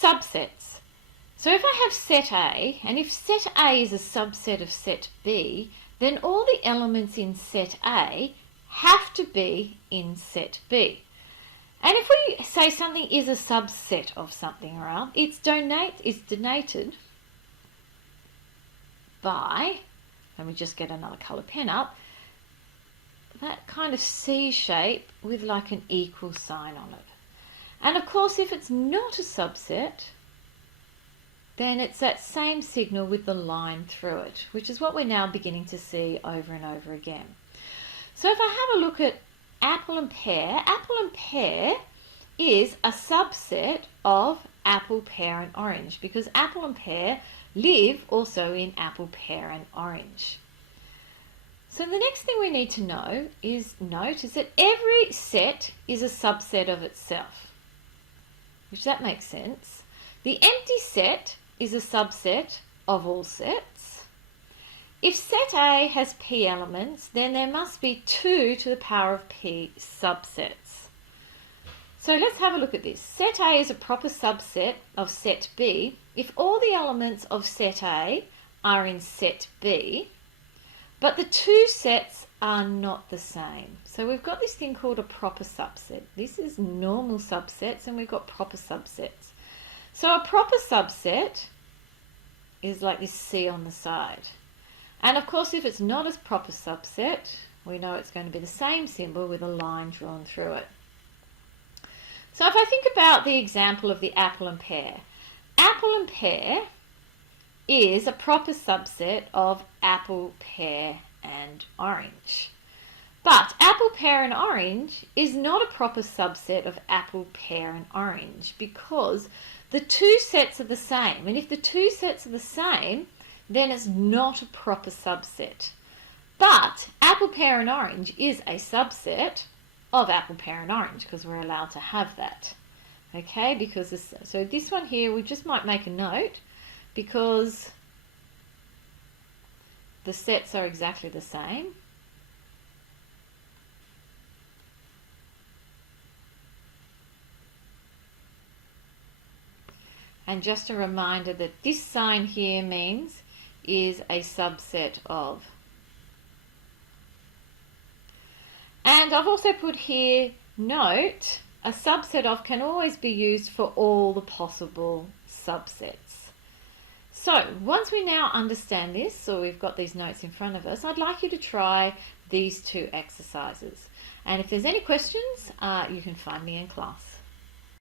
subsets. So if I have set A, and if set A is a subset of set B, then all the elements in set A have to be in set B. And if we say something is a subset of something around, it's denoted by, let me just get another colour pen up, that kind of C shape with like an equal sign on it. And of course, if it's not a subset, then it's that same signal with the line through it, which is what we're now beginning to see over and over again. So if I have a look at apple and pear is a subset of apple, pear and orange, because apple and pear live also in apple, pear and orange. So the next thing we need to note is that every set is a subset of itself, which that makes sense. The empty set is a subset of all sets. If set A has P elements, then there must be 2 to the power of P subsets. So let's have a look at this. Set A is a proper subset of set B if all the elements of set A are in set B, but the 2 sets are not the same. So we've got this thing called a proper subset. This is normal subsets, and we've got proper subsets. So a proper subset is like this C on the side. And of course, if it's not a proper subset, we know it's going to be the same symbol with a line drawn through it. So if I think about the example of the apple and pear is a proper subset of apple, pear and orange. But apple, pear and orange is not a proper subset of apple, pear and orange, because the 2 sets are the same. And if the 2 sets are the same, then it's not a proper subset. But apple, pear and orange is a subset of apple, pear and orange, because we're allowed to have that. Okay, because so this one here, we just might make a note, because the sets are exactly the same. And just a reminder that this sign here means is a subset of. And I've also put here, note, a subset of can always be used for all the possible subsets. So once we now understand this, so we've got these notes in front of us, I'd like you to try these 2 exercises. And if there's any questions, you can find me in class.